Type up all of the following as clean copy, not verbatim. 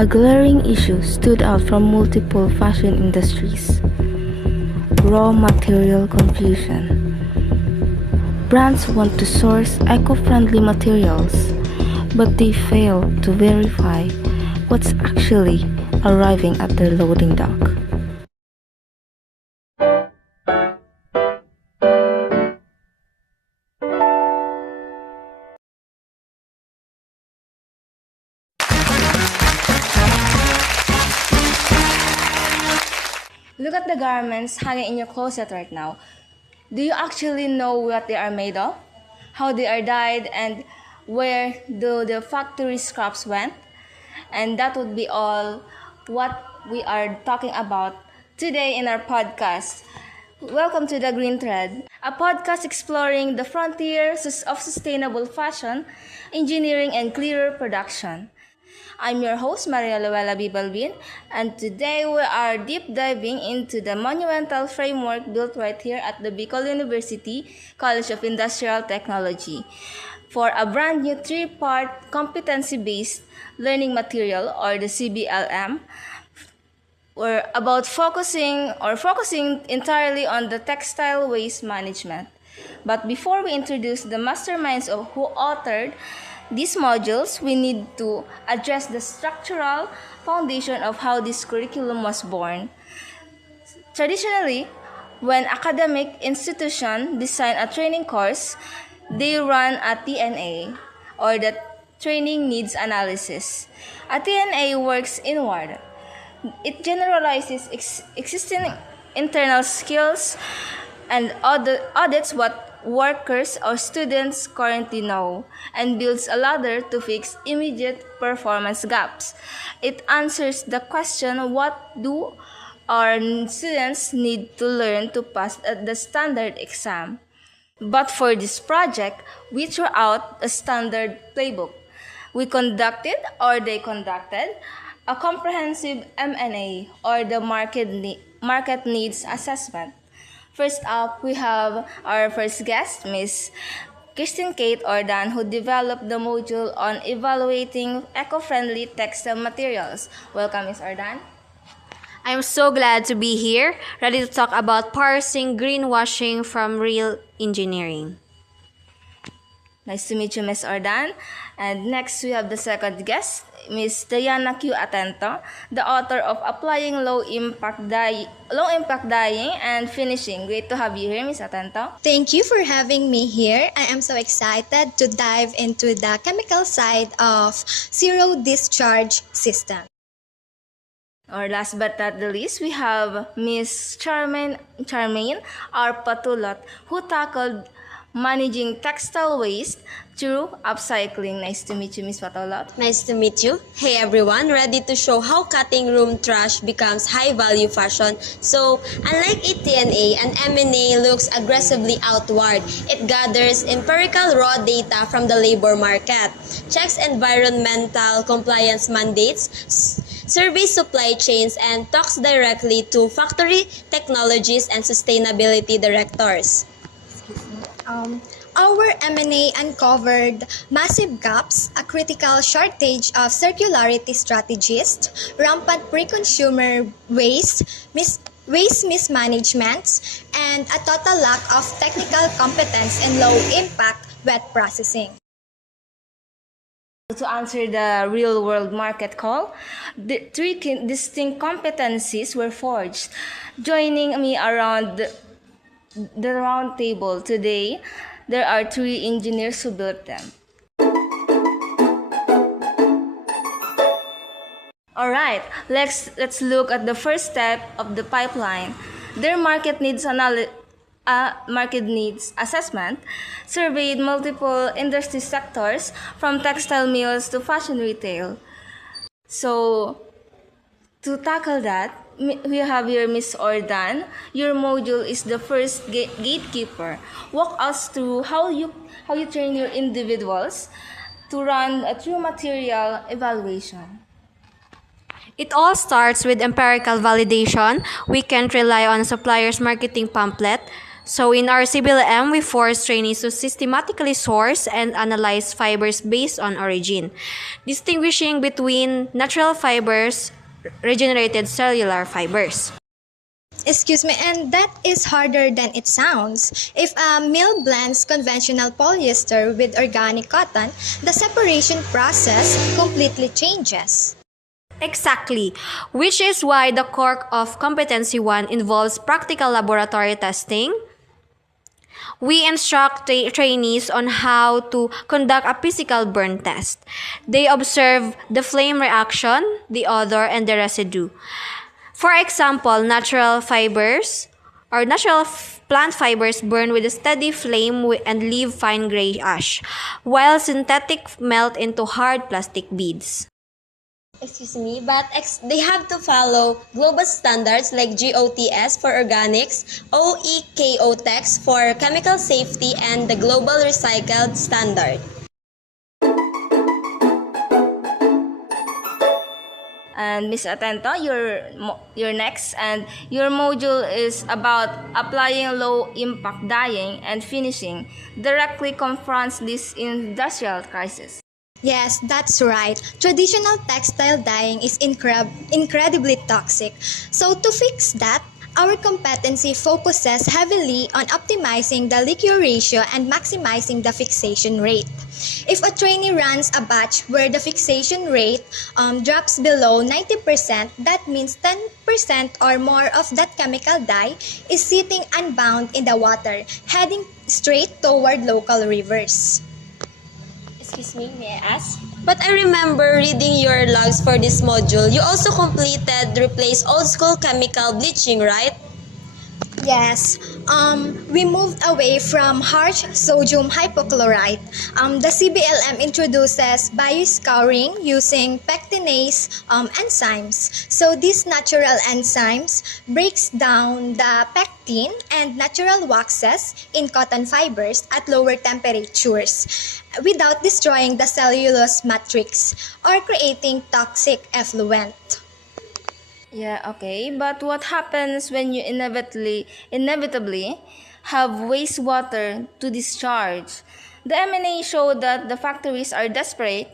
A glaring issue stood out from multiple fashion industries: raw material confusion. Brands want to source eco-friendly materials, but they fail to verify what's actually arriving at their loading dock. Look at the garments hanging in your closet right now. Do you actually know what they are made of? How they are dyed, and where do the factory scraps went? And that would be all what we are talking about today in our podcast. Welcome to The Green Thread, a podcast exploring the frontiers of sustainable fashion, engineering, and clearer production. I'm your host, Maria Luella B. Balvin, and today we are deep diving into the monumental framework built right here at the Bicol University College of Industrial Technology for a brand new three-part competency-based learning material, or the CBLM. We're about focusing entirely on the textile waste management. But before we introduce the masterminds of who authored these modules, we need to address the structural foundation of how this curriculum was born. Traditionally, when academic institutions design a training course, they run a TNA, or the Training Needs Analysis. A TNA works inward. It generalizes existing internal skills and audits what workers or students currently know, and builds a ladder to fix immediate performance gaps. It answers the question, what do our students need to learn to pass the standard exam? But for this project, we threw out a standard playbook. They conducted a comprehensive M&A, or the market needs assessment. First up, we have our first guest, Ms. Khate Ordan, who developed the module on evaluating eco-friendly textile materials. Welcome, Ms. Ordan. I'm so glad to be here, ready to talk about parsing greenwashing from real engineering. Nice to meet you, Ms. Ordan. And next, we have the second guest, Ms. Diana Q. Atento, the author of Applying Low-Impact Dyeing and Finishing. Great to have you here, Ms. Atento. Thank you for having me here. I am so excited to dive into the chemical side of zero-discharge system. Or last but not the least, we have Ms. Charmaine R. Patulot, who tackled managing textile waste through upcycling. Nice to meet you, Ms. Patulot. Nice to meet you. Hey everyone, ready to show how cutting room trash becomes high-value fashion. So, unlike ETNA, an M&A looks aggressively outward. It gathers empirical raw data from the labor market, checks environmental compliance mandates, surveys supply chains, and talks directly to factory technologists and sustainability directors. Our M&A uncovered massive gaps, a critical shortage of circularity strategists, rampant pre-consumer waste mismanagement, and a total lack of technical competence in low-impact wet processing. To answer the real-world market call, the three distinct competencies were forged. Joining me around the round table today, there are three engineers who built them. All right, let's look at the first step of the pipeline. Their market needs assessment surveyed multiple industry sectors, from textile mills to fashion retail. So, to tackle that, we have here Ms. Ordan. Your module is the first gatekeeper. Walk us through how you train your individuals to run a true material evaluation. It all starts with empirical validation. We can't rely on a supplier's marketing pamphlet. So in our CBLM, we force trainees to systematically source and analyze fibers based on origin, distinguishing between natural fibers, regenerated cellular fibers. Excuse me, and that is harder than it sounds. If a mill blends conventional polyester with organic cotton, the separation process completely changes. Exactly, which is why the core of Competency 1 involves practical laboratory testing. We instruct trainees on how to conduct a physical burn test. They observe the flame reaction, the odor, and the residue. For example, natural fibers or plant fibers burn with a steady flame and leave fine gray ash, while synthetic melt into hard plastic beads. Excuse me, but they have to follow global standards like GOTS for organics, OEKO-TEX for chemical safety, and the Global Recycled Standard. And Miss Atento, you're next, and your module is about applying low impact dyeing and finishing directly confronts this industrial crisis. Yes, that's right. Traditional textile dyeing is incredibly toxic. So to fix that, our competency focuses heavily on optimizing the liquor ratio and maximizing the fixation rate. If a trainee runs a batch where the fixation rate drops below 90%, that means 10% or more of that chemical dye is sitting unbound in the water, heading straight toward local rivers. Excuse me, may I ask? But I remember reading your logs for this module. You also completed replace old school chemical bleaching, right? Yes, we moved away from harsh sodium hypochlorite. The CBLM introduces bio-scouring using pectinase enzymes. So these natural enzymes breaks down the pectin and natural waxes in cotton fibers at lower temperatures without destroying the cellulose matrix or creating toxic effluent. Yeah, okay. But what happens when you inevitably have wastewater to discharge? The M&A showed that the factories are desperate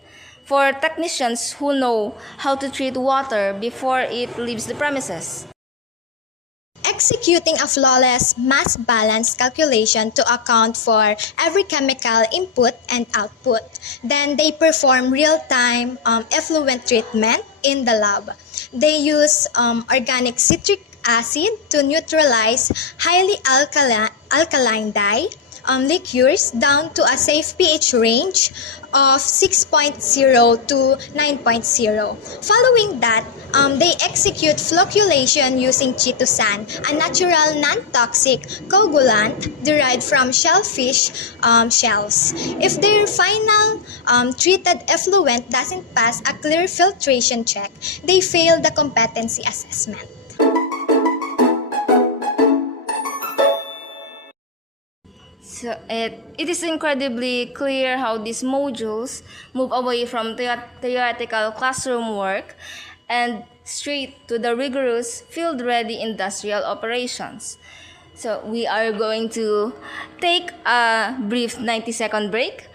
for technicians who know how to treat water before it leaves the premises. Executing a flawless mass balance calculation to account for every chemical input and output. Then they perform real-time effluent treatment in the lab. They use organic citric acid to neutralize highly alkaline dye liqueurs down to a safe pH range of 6.0 to 9.0. Following that, they execute flocculation using chitosan, a natural non-toxic coagulant derived from shellfish shells. If their final treated effluent doesn't pass a clear filtration check, they fail the competency assessment. So it is incredibly clear how these modules move away from theoretical classroom work and straight to the rigorous field-ready industrial operations. So we are going to take a brief 90-second break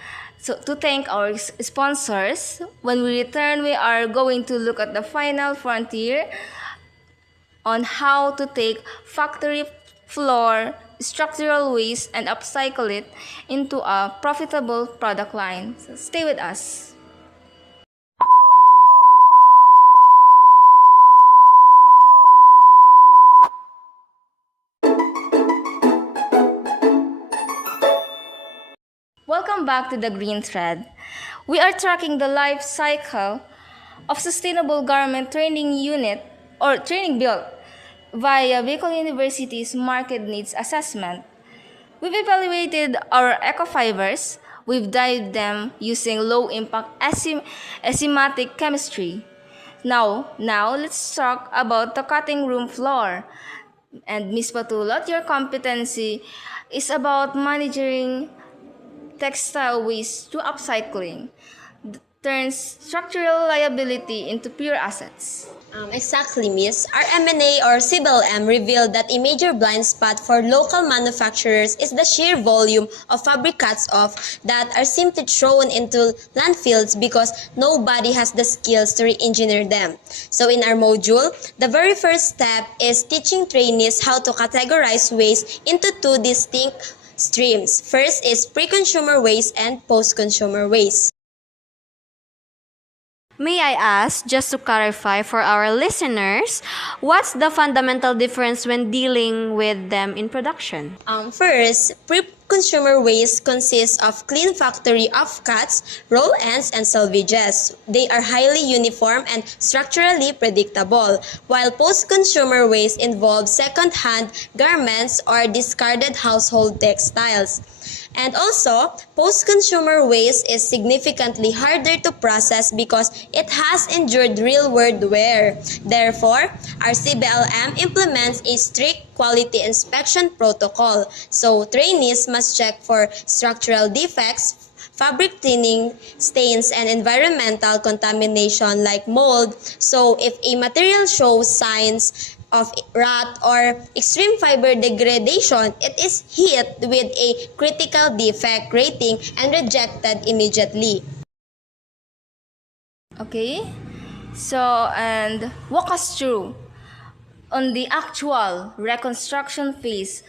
to thank our sponsors. When we return, we are going to look at the final frontier on how to take factory floor structural waste and upcycle it into a profitable product line. So stay with us. Welcome back to the Green Thread. We are tracking the life cycle of Sustainable Garment Training Unit or Training Build via Bicol University's Market Needs Assessment. We've evaluated our ecofibers. We've dyed them using low-impact enzymatic chemistry. Now let's talk about the cutting room floor. And Ms. Patulot, your competency is about managing textile waste to upcycling, turns structural liability into pure assets. Exactly, Miss. Our M&A or CBLM revealed that a major blind spot for local manufacturers is the sheer volume of fabric cuts-off that are simply thrown into landfills because nobody has the skills to re-engineer them. So in our module, the very first step is teaching trainees how to categorize waste into two distinct streams. First is pre-consumer waste and post-consumer waste. May I ask, just to clarify for our listeners, what's the fundamental difference when dealing with them in production? First, pre-consumer waste consists of clean factory offcuts, roll ends, and salvages. They are highly uniform and structurally predictable, while post-consumer waste involves second-hand garments or discarded household textiles. And also, post-consumer waste is significantly harder to process because it has endured real-world wear. Therefore, our CBLM implements a strict quality inspection protocol. So, trainees must check for structural defects, fabric thinning, stains, and environmental contamination like mold. So, if a material shows signs of rot or extreme fiber degradation, it is hit with a critical defect rating and rejected immediately. Okay, so and walk us through on the actual reconstruction phase.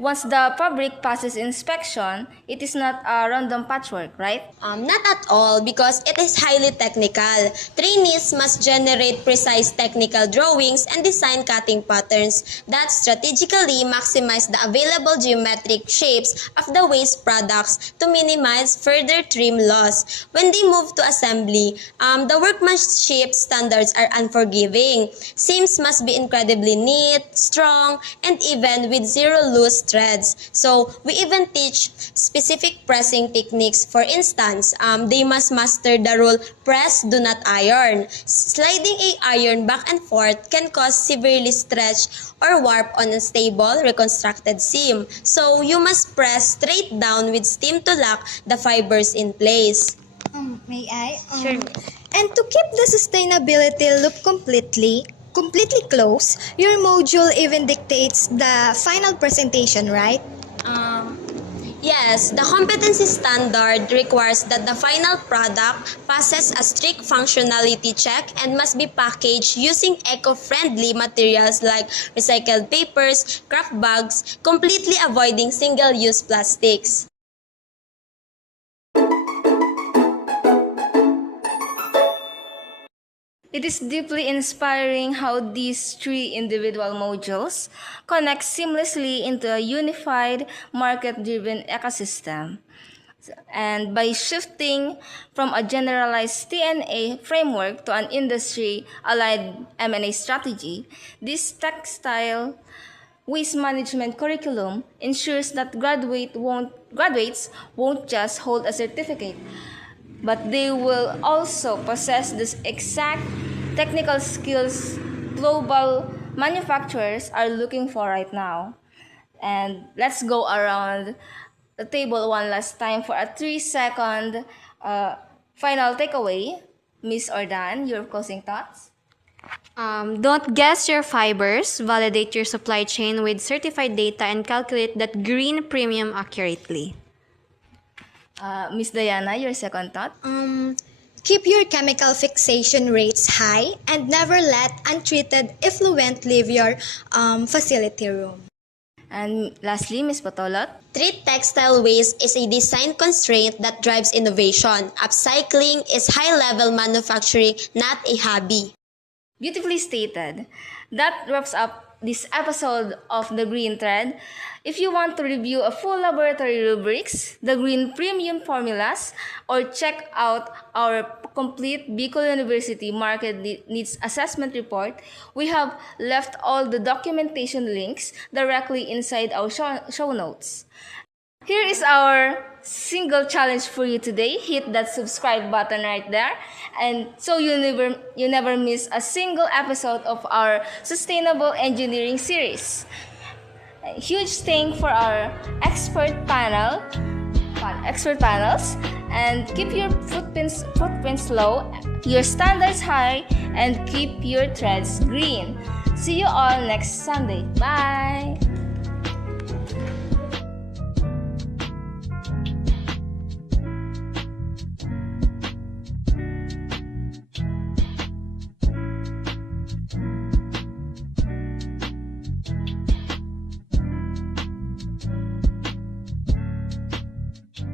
Once the fabric passes inspection, it is not a random patchwork, right? Not at all, because it is highly technical. Trainees must generate precise technical drawings and design cutting patterns that strategically maximize the available geometric shapes of the waste products to minimize further trim loss. When they move to assembly, the workmanship standards are unforgiving. Seams must be incredibly neat, strong, and even with zero loose threads. So, we even teach specific pressing techniques. For instance, they must master the rule, press, do not iron. Sliding a iron back and forth can cause severely stretch or warp on a stable, reconstructed seam. So, you must press straight down with steam to lock the fibers in place. May I? Sure. And to keep the sustainability loop completely close, your module even dictates the final presentation, right? Yes, the competency standard requires that the final product passes a strict functionality check and must be packaged using eco-friendly materials like recycled papers, craft bags, completely avoiding single-use plastics. It is deeply inspiring how these three individual modules connect seamlessly into a unified, market-driven ecosystem. And by shifting from a generalized TNA framework to an industry-aligned M&A strategy, this textile waste management curriculum ensures that graduates won't just hold a certificate, but they will also possess this exact technical skills global manufacturers are looking for right now. And let's go around the table one last time for a 3-second final takeaway. Miss Ordan, your closing thoughts? Don't guess your fibers, validate your supply chain with certified data, and calculate that green premium accurately. Miss Diana, your second thought? Keep your chemical fixation rates high and never let untreated effluent leave your facility room. And lastly, Miss Patulot? Treat textile waste is a design constraint that drives innovation. Upcycling is high-level manufacturing, not a hobby. Beautifully stated. That wraps up this episode of The Green Thread. If you want to review a full laboratory rubrics, the green premium formulas, or check out our complete Bicol University Market Needs Assessment Report, we have left all the documentation links directly inside our show notes. Here is our single challenge for you today. Hit that subscribe button right there, and so you never miss a single episode of our sustainable engineering series. A huge thank for our expert panel, on expert panels, and keep your footprints low, your standards high, and keep your threads green. See you all next Sunday. Bye!